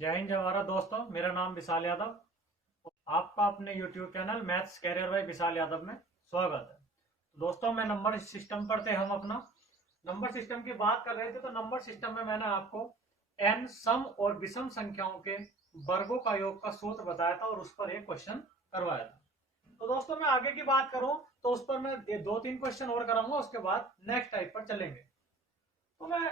जय हिंद जय भारत दोस्तों। मेरा नाम विशाल यादव। आपका अपने YouTube channel maths career by Vishal Yadav में स्वागत है। दोस्तों, मैं नंबर सिस्टम पर थे। हम अपना नंबर सिस्टम की बात कर रहे थे। तो नंबर सिस्टम में मैंने आपको n सम और विषम संख्याओं के वर्गों का योग का सूत्र बताया था और उस पर एक क्वेश्चन करवाया था। तो दोस्तों, मैं आगे की बात करूं तो उस पर मैं दो तीन क्वेश्चन और कराऊंगा। उसके बाद नेक्स्ट टाइप पर चलेंगे। तो मैं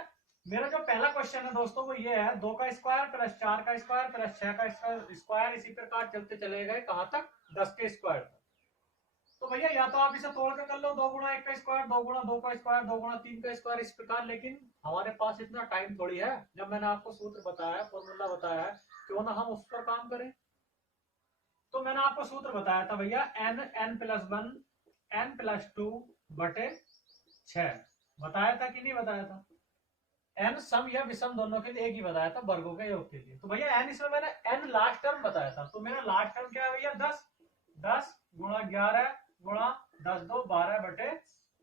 मेरा जो पहला क्वेश्चन है दोस्तों वो ये है, 2 का स्क्वायर प्लस 4 का स्क्वायर प्लस 6 का स्क्वायर इसी प्रकार चलते चले गए कहां तक, 10 के स्क्वायर तक। तो भैया या तो आप इसे तोड़ के कर लो, 2 गुणा 1 का स्क्वायर, 2 गुणा 2 का स्क्वायर, 2 गुणा 3 का स्क्वायर इस प्रकार। लेकिन हमारे पास इतना टाइम थोड़ी है। जब मैंने आपको सूत्र बताया, फॉर्मूला बताया है, क्यों ना हम उस पर काम करें। तो मैंने आपको सूत्र बताया था भैया, n+1 n+2 बटे 6। बताया था कि नहीं बताया था? एन सम या विषम दोनों के लिए एक ही बताया था, वर्गों के योग के लिए। तो भैया एन, इसमें मैंने एन लास्ट टर्म बताया था। तो मेरा लास्ट टर्म क्या है भैया, 10। 10 गुणा 11 गुणा 10 2 12 बटे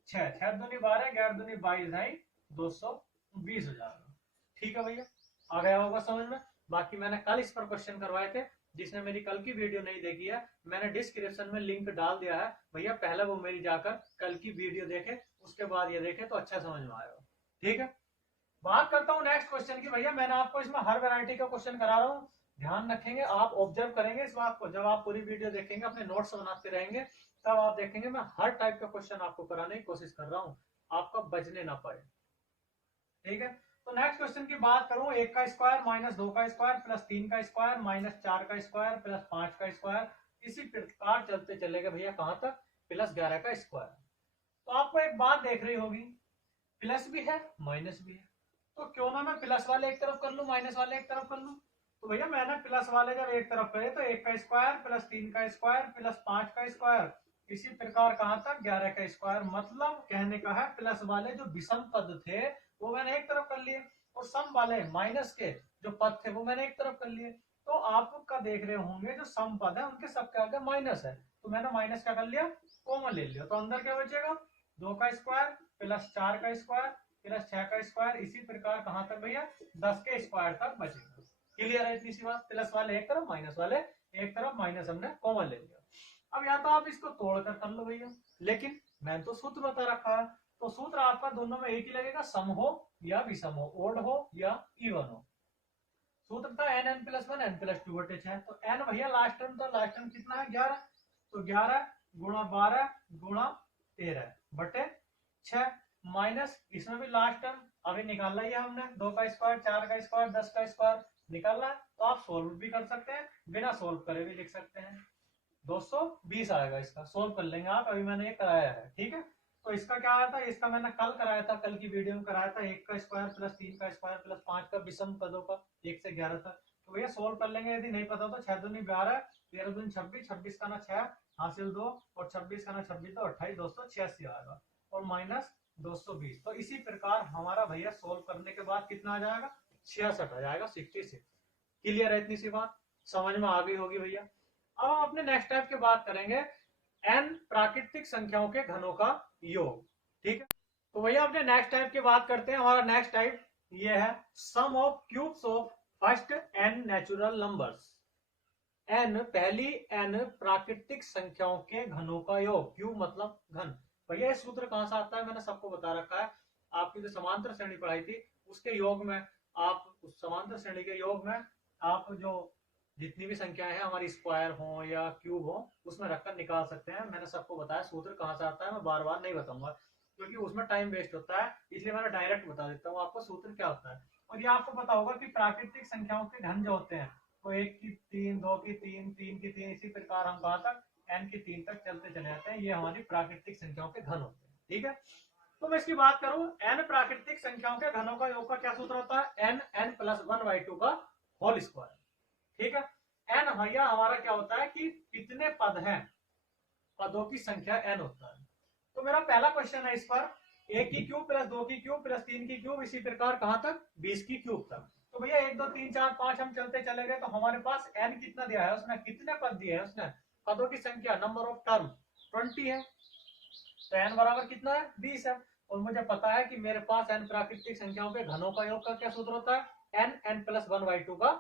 6। 6 दूनी 12, 11 दूनी 22, ढाई 220 हो जाएगा। ठीक है भैया, आ गया होगा समझ में। बाकी मैंने कल इस पर क्वेश्चन करवाए थे। जिसने मेरी कल की वीडियो नहीं देखी है, मैंने डिस्क्रिप्शन में लिंक डाल दिया है भैया। पहले वो मेरी जाकर कल की वीडियो देखे, उसके बाद ये देखे तो अच्छा समझ में आएगा। ठीक है, बात करता हूँ नेक्स्ट क्वेश्चन की। भैया मैंने आपको इसमें हर वैरायटी का क्वेश्चन करा रहा हूँ। ध्यान रखेंगे, आप ऑब्जर्व करेंगे इस बात को। जब आप पूरी वीडियो देखेंगे, अपने नोट्स बनाते रहेंगे, तब आप देखेंगे मैं हर टाइप का क्वेश्चन आपको कराने की कोशिश कर रहा हूँ, आपका बचने ना पाए। ठीक है, तो नेक्स्ट क्वेश्चन की बात करूं, 1 का स्क्वायर माइनस 2 का स्क्वायर प्लस 3 का स्क्वायर माइनस 4 का स्क्वायर प्लस 5 का स्क्वायर इसी प्रकार चलते चलेगा भैया कहां तक, प्लस 11 का स्क्वायर। तो आपको एक बात देख रही होगी, प्लस भी है माइनस भी है। तो क्यों ना मैं प्लस वाले एक तरफ कर लूं, माइनस वाले एक तरफ कर लूं। तो भैया मैंने प्लस वाले जब एक तरफ करे तो 1 का स्क्वायर प्लस 3 का स्क्वायर प्लस 5 का स्क्वायर इसी प्रकार कहां तक, 11 का स्क्वायर। मतलब कहने का है, प्लस वाले जो विषम पद थे वो मैंने एक तरफ कर लिए, और सम वाले माइनस के जो पद थे वो मैंने एक तरफ कर लिए। तो आपका देख रहे होंगे जो सम पद है उनके सबके आगे माइनस है, तो मैंने माइनस क्या कर लिया, कॉमन ले लिया। तो अंदर क्या बचेगा, 2 का स्क्वायर प्लस 4 का स्क्वायर प्लस 6 का स्क्वायर इसी प्रकार कहां तक भैया, 10 के स्क्वायर तक बचेगा। क्लियर है इतनी सी बात। प्लस वाले एक तरफ, माइनस वाले एक तरफ, माइनस हमने कॉमन ले लिया। अब या तो आप इसको तोड़कर कर लो भैया, लेकिन मैंने तो सूत्र बता रखा है। तो सूत्र आपका दोनों में एक ही लगेगा, सम हो या विषम हो, ओड हो या इवन हो। सूत्र था n n plus one n plus two बटे 6। तो एन भैया लास्ट टर्म था, लास्ट टर्म कितना है, 11। तो 11 गुणा 12 गुणा 13 बटे 6 माइनस इसमें भी लास्ट टर्म अभी निकालना ही है हमने, 2 का स्क्वायर 4 का स्क्वायर 10 का स्क्वायर निकालना है। तो आप सोल्व भी कर सकते हैं, बिना सोल्व करे भी लिख सकते हैं। 220 आएगा, इसका सोल्व कर लेंगे आप, अभी मैंने ये कराया है। ठीक है, तो इसका क्या आया था, इसका मैंने कल कराया था, कल की वीडियो में कराया था। 1 का स्क्वायर प्लस 3 का स्क्वायर प्लस 5 का विषम पदों का 1 से 11 तक। तो भैया सोल्व कर लेंगे, यदि नहीं पता तो 6 दूनी 12, 13 दूनी 26, 26 का ना 6 हासिल 2 और 26 का ना 26 तो 28, 286 आएगा और माइनस 220। तो इसी प्रकार हमारा भैया सोल्व करने के बाद कितना आ जाएगा, 66 आ जाएगा, 66। क्लियर है इतनी सी बात, समझ में आ गई होगी भैया। अब हम अपने नेक्स्ट टाइप की बात करेंगे, एन प्राकृतिक संख्याओं के घनों का योग। ठीक है, तो भैया अपने नेक्स्ट टाइप की बात करते हैं। हमारा नेक्स्ट टाइप ये है, sum of cubes of first n natural numbers. N पहली एन प्राकृतिक संख्याओं के घनों का योग, क्यूब मतलब घन। भैया ये सूत्र कहां से आता है, मैंने सबको बता रखा है। आपकी जो समांतर श्रेणी पढ़ाई थी उसके योग में, आप उस समांतर श्रेणी के योग में आप जो जितनी भी संख्याएं हैं हमारी, स्क्वायर हो या क्यूब हो, उसमें रखकर निकाल सकते हैं। मैंने सबको बताया सूत्र कहां से आता है, मैं बार बार नहीं बताऊंगा क्योंकि उसमें टाइम वेस्ट होता है, इसलिए मैंने डायरेक्ट बता देता हूँ आपको सूत्र क्या होता है। और ये आपको पता होगा कि प्राकृतिक संख्याओं के घन जो होते हैं, तो 1 की 3, 2 की 3, 3 की 3, इसी प्रकार हम कहां तक, n की 3 तक चलते चले जाते हैं। ये हमारी प्राकृतिक संख्याओं के घन होते हैं। ठीक है, तो मैं इसकी बात करूं, n प्राकृतिक संख्याओं के घनों का योग का क्या सूत्र होता है, n n+1/2 का होल स्क्वायर। ठीक है, n भैया हमारा क्या होता है कि कितने पद हैं, पदों की संख्या n होता है। तो मेरा पहला क्वेश्चन है इस पर, 1 की क्यूब प्लस 2 की क्यूब प्लस 3 की क्यूब इसी प्रकार कहां तक, 20 की क्यूब तक। तो भैया 1 2 3 4 5 हम चलते चले गए, तो हमारे पास n कितना दिया है, उसने कितने पद दिए हैं, उसने पदों की संख्या, नंबर ऑफ टर्म 20 है। तो n बराबर कितना है, 20 है। और मुझे पता है कि मेरे पास n प्राकृतिक संख्याओं के घनों का योग का क्या सूत्र होता है, n n+1/2 का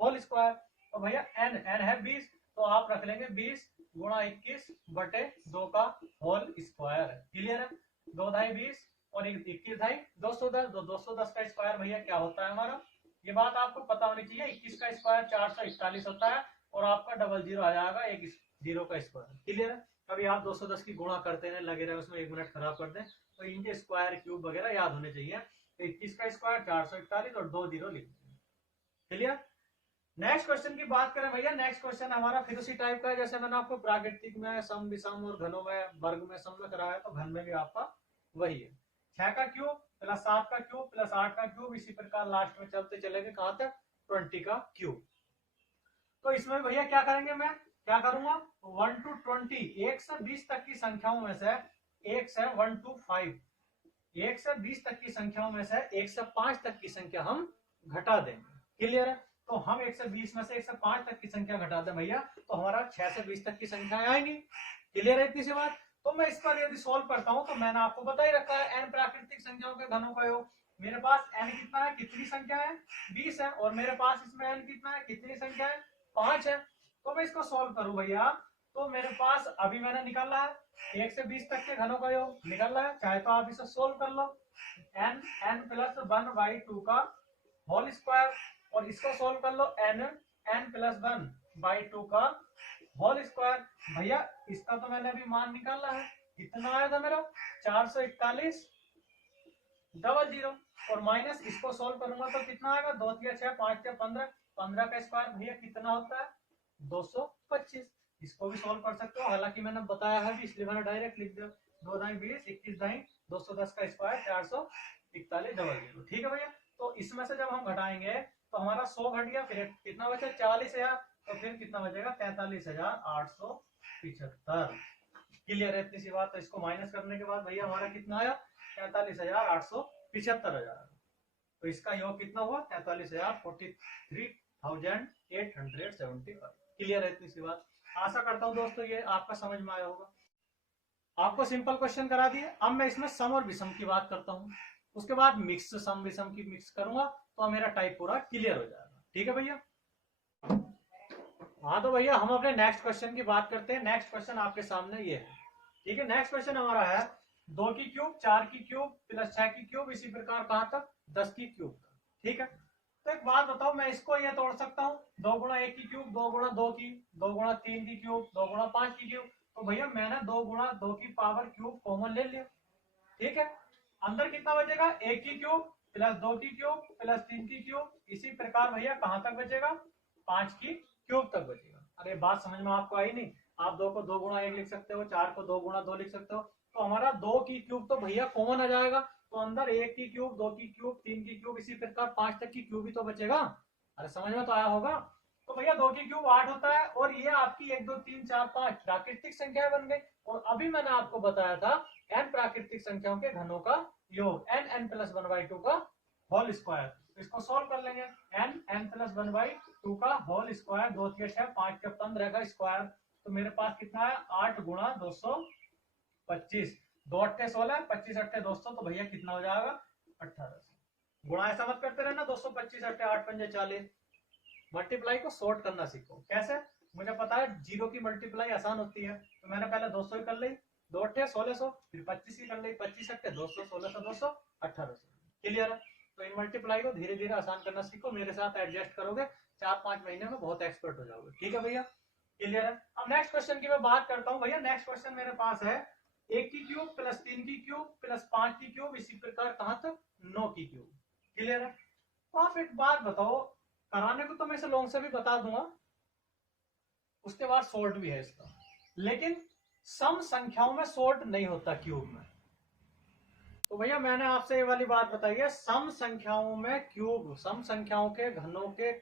होल स्क्वायर। तो भैया एन है 20, तो आप रख लेंगे 20 गुणा 21 बटे 2 का होल स्क्वायर। क्लियर है? 2 ढाई 20 और 21 ढाई 210, 210 का स्क्वायर भैया क्या होता है हमारा, ये बात आपको पता होनी चाहिए। 21 का स्क्वायर 441 होता है और आपका डबल जीरो आ जाएगा एक जीरो का स्क्वायर। क्लियर है? कभी आप 210 की गुणा करते हैं लगे रहे उसमें 1 मिनट खराब कर दें, तो इनके स्क्वायर क्यूब वगैरह याद होने चाहिए। 21 का स्क्वायर 441 और 2 जीरो लिख देंगे। क्लियर? नेक्स्ट क्वेश्चन की बात करें भैया, नेक्स्ट क्वेश्चन हमारा फिर उसी टाइप का है जैसे मैंने आपको प्राकृतिक में सम विषम और घनों में वर्ग में सम में कराया, तो घन में भी आपका वही है। 6 का क्यूब प्लस 7 का क्यूब प्लस 8 का क्यूब, इसी प्रकार लास्ट में चलते चलेंगे कहां तक, 20 का क्यूब। तो इसमें भैया क्या करेंगे, मैं क्या करूंगा 1 to 20, 1 से 20 तक की संख्याओं में से 1 से 1 to 5, 1 से 20 तक की संख्याओं में से 1 से 5 तक की संख्या हम घटा देंगे। क्लियर है? तो हम 1 से 20 में से 1 से 5 तक की संख्या घटा दें भैया, तो हमारा 6 से 20 तक की संख्याएं आएंगी। क्लियर है इतनी सी बात? तो मैं इस पर यदि सॉल्व करता हूं तो मैंने आपको बता ही रखा है एन प्राकृतिक संख्याओं के घनों का योग। मेरे पास एन कितना है, कितनी संख्या है 20 है, और मेरे पास इसमें एन कितना है, कितनी संख्या है 5 है। तो मैं इसको सॉल्व करूं भैया, तो मेरे पास अभी मैंने निकाला है 1 से 20 तक के घनों का योग निकल रहा है, चाहे तो आप इसे सोल्व कर लो। n प्लस 1/2 का होल स्क्वायर, और इसको सोल्व कर लो n प्लस 1/2 का होल स्क्वायर। भैया इसका तो मैंने अभी मान निकाला है, कितना आया था मेरा 441 डबल जीरो, और माइनस इसको सोल्व करूंगा तो कितना आएगा 2 3 6 5 6 15, 15 का स्क्वायर भैया कितना होता है 225। इसको भी सोल्व कर सकते हो, हालांकि मैंने बताया है भी इसलिए मैंने डायरेक्ट लिख दिया। 2 ढाई 20, 21 ढाई 210 का स्क्वायर 441 डबल जीरो। ठीक है भैया? तो इसमें से जब हम घटाएंगे तो हमारा 100 घट गया, फिर कितना बचा 40,000, तो फिर कितना बचेगा 43,875। क्लियर है इतनी सी बात? तो इसको माइनस करने के बाद भैया हमारा कितना आया 43,875 आ जाएगा। तो इसका योग कितना हुआ 43,43,875। क्लियर है इतनी सी बात? आशा करता हूं दोस्तों ये आपका समझ में आया होगा। आपको सिंपल क्वेश्चन करा दिए, अब मैं इसमें सम और विषम की बात करता हूं, उसके बाद मिक्स सम विषम की मिक्स करूंगा, तो मेरा टाइप पूरा क्लियर हो जाएगा। ठीक है भैया? हाँ तो भैया हम अपने नेक्स्ट क्वेश्चन की बात करते हैं। नेक्स्ट क्वेश्चन आपके सामने ये है। ठीक है? नेक्स्ट क्वेश्चन हमारा है 2 की क्यूब 4 की क्यूब प्लस 6 की क्यूब, इसी प्रकार कहां तक 10 की क्यूब तक। ठीक है? तो एक बात बताओ, मैं इसको ये तोड़ सकता हूँ 2 गुणा 1 की क्यूब, 2 गुणा 2 की, 2 गुणा 3 की क्यूब, 2 गुणा 5 की क्यूब। तो भैया मैंने 2 गुणा 2 की पावर क्यूब कॉमन ले लिया। ठीक है? अंदर कितना बचेगा 1 की क्यूब प्लस 2 की क्यूब प्लस 3 की क्यूब, इसी प्रकार भैया कहां तक बचेगा 5 की क्यूब तक बचेगा। अरे बात समझ में आपको आई नहीं? आप 2 को 2 गुणा 1 लिख सकते हो, 4 को 2 गुणा 2 लिख सकते हो, तो हमारा 2 की क्यूब तो भैया कॉमन आ जाएगा, तो अंदर 1 की क्यूब 2 की क्यूब 3 की क्यूब, इसी प्रकार 5 तक की क्यूब ही तो बचेगा। अरे समझ में तो आया होगा? तो भैया 2 की क्यूब 8 होता है, और ये आपकी 1 2 3 4 5 प्राकृतिक संख्याएं बन गई। और अभी मैंने आपको बताया था n प्राकृतिक संख्याओं के घनों का योग n प्लस 1/2 का होल स्क्वायर। इसको सोल्व कर लेंगे, n प्लस 1/2 का होल स्क्वायर, 2 3 6 5 के 15 का स्क्वायर, तो मेरे पास कितना है 8 गुणा 225, 2 अट्ठे 16, 25 अट्ठे 200, तो भैया कितना हो जाएगा 1800। गुणा ऐसा मत करते रहना 225 अट्ठे 8 पंजे 40, मल्टीप्लाई को शॉर्ट करना सीखो। कैसे? मुझे पता है जीरो की मल्टीप्लाई आसान होती है, तो मैंने पहले 200 ही कर ली, 2 अट्ठे 1600, फिर 25 ही कर ली, 25 अट्ठे 200, 1600 200 1800। क्लियर है? तो इन मल्टीप्लाई को धीरे धीरे आसान करना सीखो, मेरे साथ एडजस्ट करोगे 4-5 महीने में बहुत एक्सपर्ट हो जाओगे। ठीक है भैया? क्लियर है? अब नेक्स्ट क्वेश्चन की मैं बात करता हूँ भैया। नेक्स्ट क्वेश्चन मेरे पास है 1 की क्यूब प्लस 3 की क्यूब प्लस 5 की क्यूब, इसी प्रकार कहां तक 9 की क्यूब। क्लियर है? तो आप एक बात बताओ, कराने को तो मैं इसे लॉन्ग से भी बता दूंगा, उसके बाद शॉर्ट भी है इसका, लेकिन सम संख्याओं में शॉर्ट नहीं होता क्यूब में। तो भैया मैंने आपसे ये वाली बात बताई है, सम संख्याओं में क्यूब, सम संख्याओं के घनों के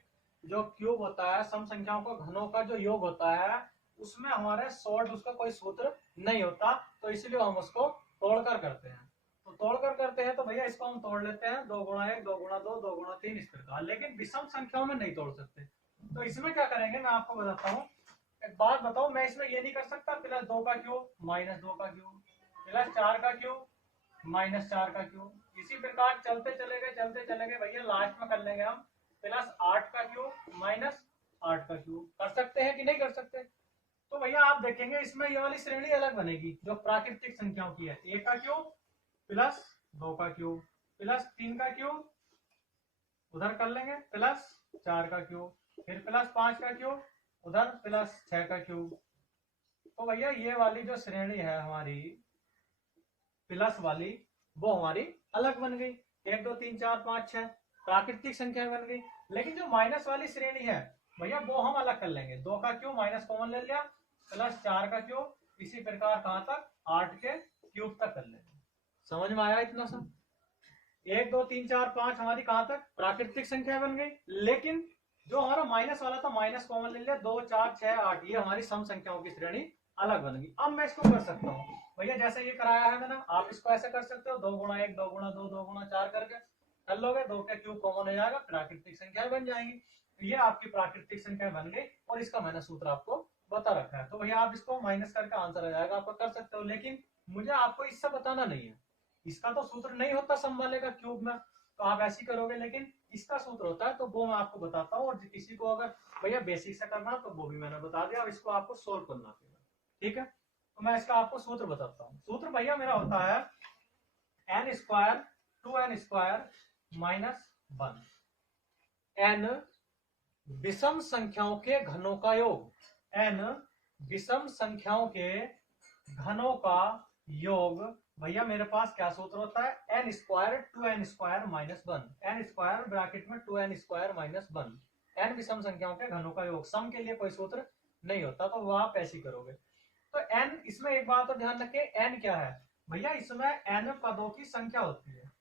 जो क्यूब होता है, सम संख्याओं का घनों का जो योग होता है, उसमें हमारे शॉर्ट उसका कोई सूत्र नहीं होता, तो इसलिए हम उसको तोड़कर करते हैं। तो तोड़कर करते हैं तो भैया इसको हम तोड़ लेते हैं 2 गुणा 1, 2 गुणा 2, 2 गुणा 3, इस प्रकार, लेकिन विषम संख्याओं में नहीं तोड़ सकते। तो इसमें क्या करेंगे मैं आपको बताता हूँ। एक बात बताओ, मैं इसमें ये नहीं कर सकता प्लस 2 का क्यूब माइनस 2 का क्यूब, प्लस 4 का क्यूब माइनस 4 का क्यूब, इसी प्रकार चलते चले गए भैया, लास्ट में कर लेंगे हम प्लस 8 का क्यूब माइनस 8 का क्यूब। कर सकते हैं कि नहीं कर सकते? तो भैया आप देखेंगे इसमें ये वाली श्रेणी अलग बनेगी जो प्राकृतिक संख्याओं की है। 1 का क्यूब प्लस 2 का क्यूब प्लस 3 का क्यूब, उधर कर लेंगे प्लस 4 का क्यूब, फिर प्लस 5 का क्यूब, उधर प्लस 6 का क्यूब। तो भैया ये वाली जो श्रेणी है हमारी प्लस वाली, वो हमारी अलग बन गई। 1 2 3 4 5 6 प्राकृतिक संख्या बन गई। लेकिन जो माइनस वाली श्रेणी है भैया वो हम अलग कर लेंगे। 2 का क्यूब माइनस कॉमन ले लिया, प्लस 4 का क्यूब, इसी प्रकार कहां तक 8 के क्यूब तक कर लेंगे। समझ में आया इतना सा? 1 2 3 4 5 हमारी कहां तक प्राकृतिक संख्या बन गई। लेकिन जो हमारा माइनस वाला था माइनस कॉमन ले लिया, 2 4 6 8, ये हमारी सम संख्याओं की श्रेणी अलग बन गई। अब मैं इसको कर सकता हूँ भैया जैसे ये कराया है मैंने, आप इसको ऐसे कर सकते हो 2 गुणा 1 2 गुणा 2 2 गुणा 4 करके कर लोगे, 2 के क्यूब कॉमन हो जाएगा, प्राकृतिक संख्या बन जाएंगी। तो ये आपकी प्राकृतिक संख्या बन गई और इसका मैंने सूत्र आपको बता रखा है। तो भैया आप इसको माइनस करके आंसर आ जाएगा, आपको कर सकते हो। लेकिन मुझे आपको इससे बताना नहीं है, इसका तो सूत्र नहीं होता सम वाले का क्यूब में, तो आप ऐसे करोगे। लेकिन इसका सूत्र होता है तो वो मैं आपको बताता हूँ। और किसी को अगर भैया बेसिक से करना तो वो भी मैंने बता दिया, अब इसको आपको सोल्व करना पड़ेगा। ठीक है, तो मैं इसका आपको सूत्र बताता हूँ। सूत्र भैया मेरा होता है n square 2n square minus 1। N विषम संख्याओं के घनों का योग, एन विषम संख्याओं के घनों का योग। भैया मेरे पास क्या सूत्र होता है, n square 2n square minus 1। N square bracket में 2n स्क्वायर माइनस 1। एन विषम संख्याओं के घनों का योग। सम के लिए कोई सूत्र नहीं होता, तो वो आप ऐसे करोगे। तो n, इसमें एक बात तो ध्यान रखें, n क्या है भैया, इसमें n पदों की संख्या होती है।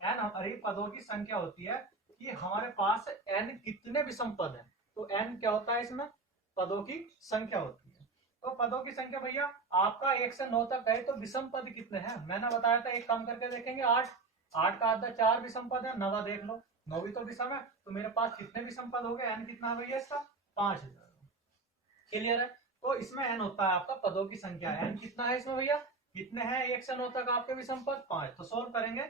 n हमारी पदों की संख्या होती है कि हमारे पास n कितने विषम पद हैं। तो n क्या होता है, इसमें पदों की संख्या होती है। तो पदों की संख्या भैया आपका 1 से 9 तक है, तो विषम पद कितने हैं मैंने बताया था, एक काम करके देखेंगे। 8 8 का आधा 4 विषम पद है, 9 देख लो, 9 भी तो विषम है। तो मेरे पास कितने विषम पद हो गए, n कितना है भैया इसका 5। क्लियर है? तो इसमें n होता है आपका पदों की संख्या। n कितना है इसमें भैया, कितने हैं 1 से 9 तक आपके विषम पद 5। तो सोल्व करेंगे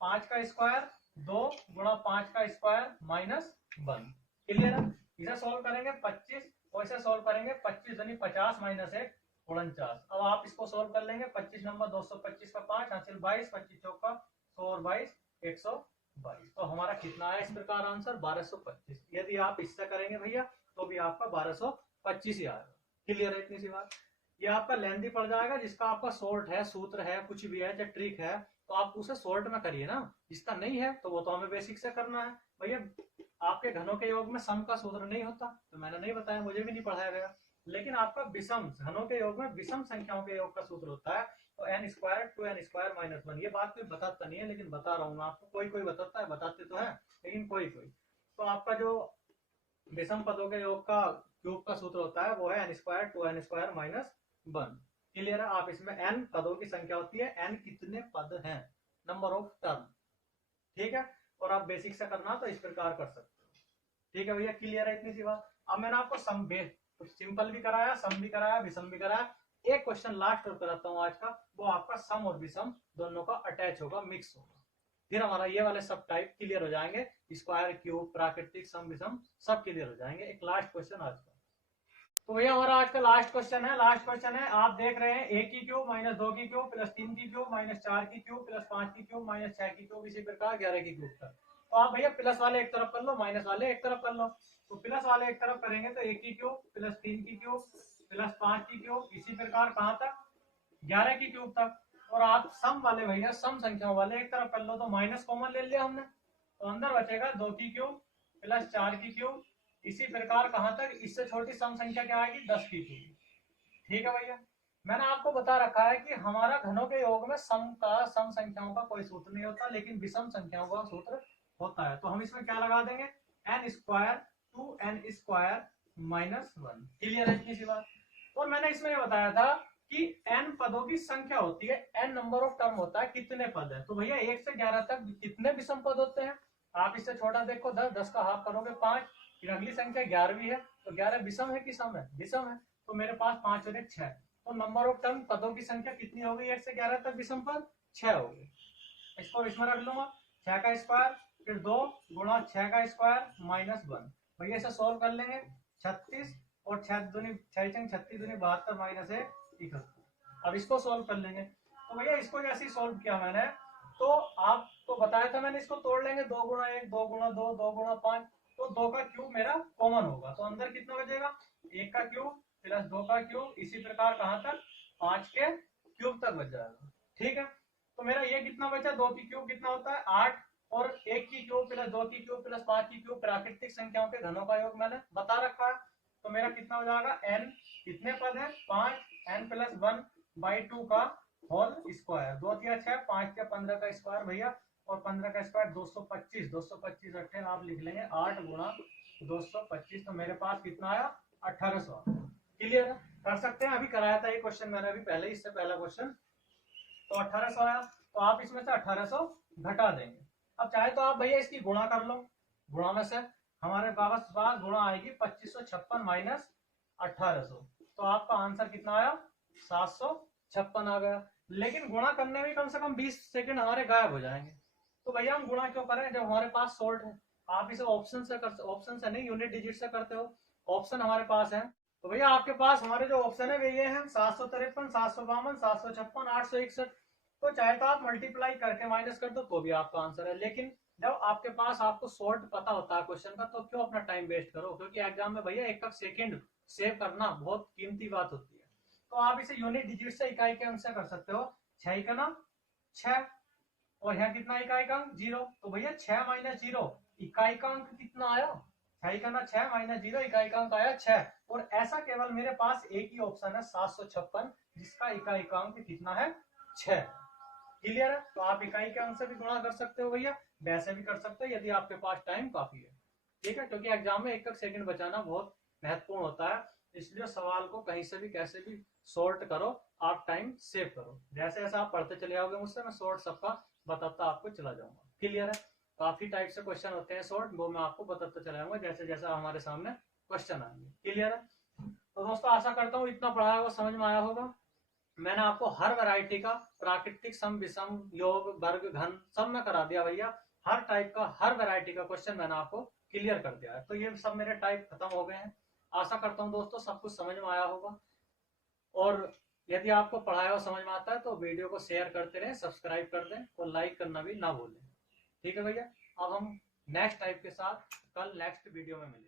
5 का स्क्वायर 2 गुणा 5 का स्क्वायर माइनस 1। क्लियर है? इसे सोल्व करेंगे 25, और इसे सोल्व करेंगे 25 यानी 50 माइनस 1 49। अब आप इसको सोल्व कर लेंगे, 25 नंबर 225 का 5 हासिल 22, 25 चौका 100 और 22 122। तो हमारा कितना है इस प्रकार आंसर 1225। यदि आप इससे करेंगे भैया तो भी आपका 1225 ही आएगा। क्लियर है इतनी सी बात? ये आपका लेंथी पड़ जाएगा, जिसका आपका शॉर्ट है, सूत्र है, कुछ भी है, चाहे ट्रिक है, तो आप उसे शॉर्ट में करिए ना। जिसका नहीं है तो वो तो हमें बेसिक से करना है। भैया आपके घनों के योग में सम का सूत्र नहीं होता, तो मैंने नहीं बताया, मुझे भी नहीं पढ़ाया गया। लेकिन आपका विषम घनों के योग में विषम संख्याओं के योग का सूत्र होता है, तो N square 2n square minus 1। ये बात कोई बताता नहीं है, लेकिन बता रहा हूँ मैं आपको। कोई कोई बताता है, बताते तो है, लेकिन कोई कोई। तो आपका जो विषम पदों के योग का क्यूब का सूत्र होता है वो है n square 2n square minus 1। Clear है? आप इसमें n पदों की संख्या होती है, n कितने पद हैं, नंबर ऑफ टर्म। ठीक है? और आप बेसिक से करना तो इस प्रकार कर सकते हो। ठीक है भैया, क्लियर है इतनी सी बात? अब मैंने आपको सम सिंपल भी कराया, सम भी कराया, विषम भी कराया। एक क्वेश्चन लास्ट और कराता हूँ आज का, वो आपका सम और विषम दोनों का अटैच होगा, मिक्स होगा। फिर हमारा ये वाले सब टाइप क्लियर हो जाएंगे, स्क्वायर क्यूब प्राकृतिक सम विषम सब क्लियर हो जाएंगे। एक लास्ट क्वेश्चन आज का। तो भैया हमारा आज का लास्ट क्वेश्चन है। लास्ट क्वेश्चन है, आप देख रहे हैं 1 की क्यूब माइनस 2 की क्यूब प्लस 3 की क्यूब माइनस 4 की क्यूब प्लस 5 की क्यूब माइनस 6 की क्यूब, इसी प्रकार 11 की क्यूब तक। तो आप भैया प्लस वाले एक तरफ कर लो, माइनस वाले एक तरफ कर लो। तो प्लस वाले एक तरफ करेंगे तो 1 की क्यूब प्लस 3 की क्यूब प्लस 5 की क्यूब, इसी प्रकार कहां तक 11 की क्यूब तक। और आप सम वाले भैया सम संख्याओं वाले एक तरफ कर लो, तो माइनस कॉमन ले लिया हमने, तो अंदर बचेगा 2 की क्यूब प्लस 4 की क्यूब, इसी प्रकार कहां तक, इससे छोटी सम संख्या क्या आएगी 10 की क्यूब। ठीक है भैया, मैंने आपको बता रखा है कि हमारा घनों के योग में सम संख्याओं का कोई सूत्र नहीं होता, लेकिन विषम संख्याओं का सूत्र होता है। तो हम इसमें क्या लगा देंगे, n square 2n square minus 1। Clear है इतनी सी बात? और मैंने इसमें ये बताया था कि n पदों की संख्या होती है, n नंबर ऑफ टर्म होता है, कितने पद है। तो भैया 1 से 11 तक कितने विषम पद होते हैं, आप इससे छोटा देखो 10, 10 का हाफ करोगे 5, फिर अगली संख्या 11वीं है, तो 11 विषम है कि सम है, विषम है। तो मेरे पास 5 और 1 6, तो नंबर ऑफ टर्म पदों की संख्या कितनी हो गई 1 से 11 तक विषम पद 6 हो गई। इसको इसमें रख लूंगा, 6 का स्क्वायर फिर 2 गुणा 6 का स्क्वायर माइनस 1। भैया इसे सोल्व कर लेंगे। 36 और 6 दूनी 6 36 दूनी 72 माइनस 71। अब इसको सोल्व कर लेंगे। तो भैया इसको जैसे ही सोल्व किया मैंने, तो आपको बताया था मैंने, इसको तोड़ लेंगे। 2 गुणा 1, 2 गुणा 2, 2 गुणा 5, तो 2 का क्यूब मेरा कॉमन होगा, तो अंदर कितना बचेगा? 1 का क्यूब प्लस 2 का क्यूब, इसी प्रकार कहां तक? 5 के क्यूब तक बच जाएगा। ठीक है, तो मेरा ये कितना बचा? 2 की क्यूब कितना होता है? 8, और 1 की क्यूब प्लस 2 की क्यूब प्लस 5 की क्यूब प्राकृतिक संख्याओं के घनों का योग मैंने बता रखा है। तो मेरा कितना हो जाएगा? n कितने पद है? 5, n प्लस 1/2 का होल स्क्वायर। 2 तिया 6, 5 तिया 15 का स्क्वायर भैया, और 15 का स्क्वायर 225। 225 अट्ठे आप लिख लेंगे 8 गुणा 225, तो मेरे पास कितना आया? 1800। क्लियर है? कर सकते हैं, अभी कराया था ये क्वेश्चन मैंने अभी पहले, इससे पहला क्वेश्चन। तो 1800 आया, तो आप इसमें से 1800 घटा देंगे। अब चाहे तो आप भैया इसकी गुणा कर लो। गुणा में से हमारे पास गुणा आएगी 2556 माइनस 1800, तो आपका आंसर कितना आया? 756 आ गया। लेकिन गुणा करने में कम से कम 20 सेकंड हमारे गायब हो जाएंगे। तो भैया हम गुणा क्यों करें जब हमारे पास सोल्ट है? आप इसे ऑप्शन से नहीं, यूनिट डिजिट से करते हो। ऑप्शन हमारे पास है, तो भैया आपके पास हमारे जो ऑप्शन है वे ये हैं: 753, 752, 756, 861। तो चाहे तो आप मल्टीप्लाई करके माइनस कर दो तो भी आपका आंसर है। लेकिन जब आपके पास आपको सॉल्ट पता होता है क्वेश्चन का, तो क्यों अपना टाइम वेस्ट करो? क्योंकि एग्जाम में भैया एक सेकंड सेव करना बहुत कीमती बात होती है। तो आप इसे यूनिट डिजिट से, इकाई के अंक से कर सकते हो। 6 का ना 6, और यहाँ कितना इकाई का अंक? 0। तो भैया 6 माइनस 0, इकाई का अंक कितना आया? 6 का ना 6 माइनस 0, इकाई का अंक आया 6। और ऐसा केवल मेरे पास एक ही ऑप्शन है 756, जिसका इकाई का अंक कितना है? 6। क्लियर है? तो आप इकाई के अंक से भी गुणा कर सकते हो भैया, वैसे भी कर सकते हो यदि आपके पास टाइम काफी है। ठीक है, क्योंकि एग्जाम में एक सेकंड बचाना बहुत महत्वपूर्ण होता है, इसलिए सवाल को कहीं से भी कैसे भी सॉर्ट करो, आप टाइम सेव करो। जैसे जैसे आप पढ़ते चले जाओगे मुझसे, मैं सॉर्ट सबका बताता आपको चला जाऊंगा। क्लियर है? काफी टाइप से क्वेश्चन होते हैं सॉर्ट, वो मैं आपको बताता चला जाऊंगा जैसे जैसे हमारे सामने क्वेश्चन आएंगे। क्लियर है? तो दोस्तों आशा करता हूँ इतना पढ़ाया हुआ समझ में आया होगा। मैंने आपको हर वैरायटी का प्राकृतिक सम, विषम, योग, वर्ग, घन सब में करा दिया भैया। हर टाइप का, हर वैरायटी का क्वेश्चन मैंने आपको क्लियर कर दिया है। तो ये सब मेरे टाइप खत्म हो गए हैं। आशा करता हूँ दोस्तों सब कुछ समझ में आया होगा। और यदि आपको पढ़ाया हुआ समझ में आता है तो वीडियो को शेयर करते रहें, सब्सक्राइब कर दें और लाइक करना भी ना भूलें। ठीक है भैया, अब हम नेक्स्ट टाइप के साथ कल नेक्स्ट वीडियो में मिलेंगे।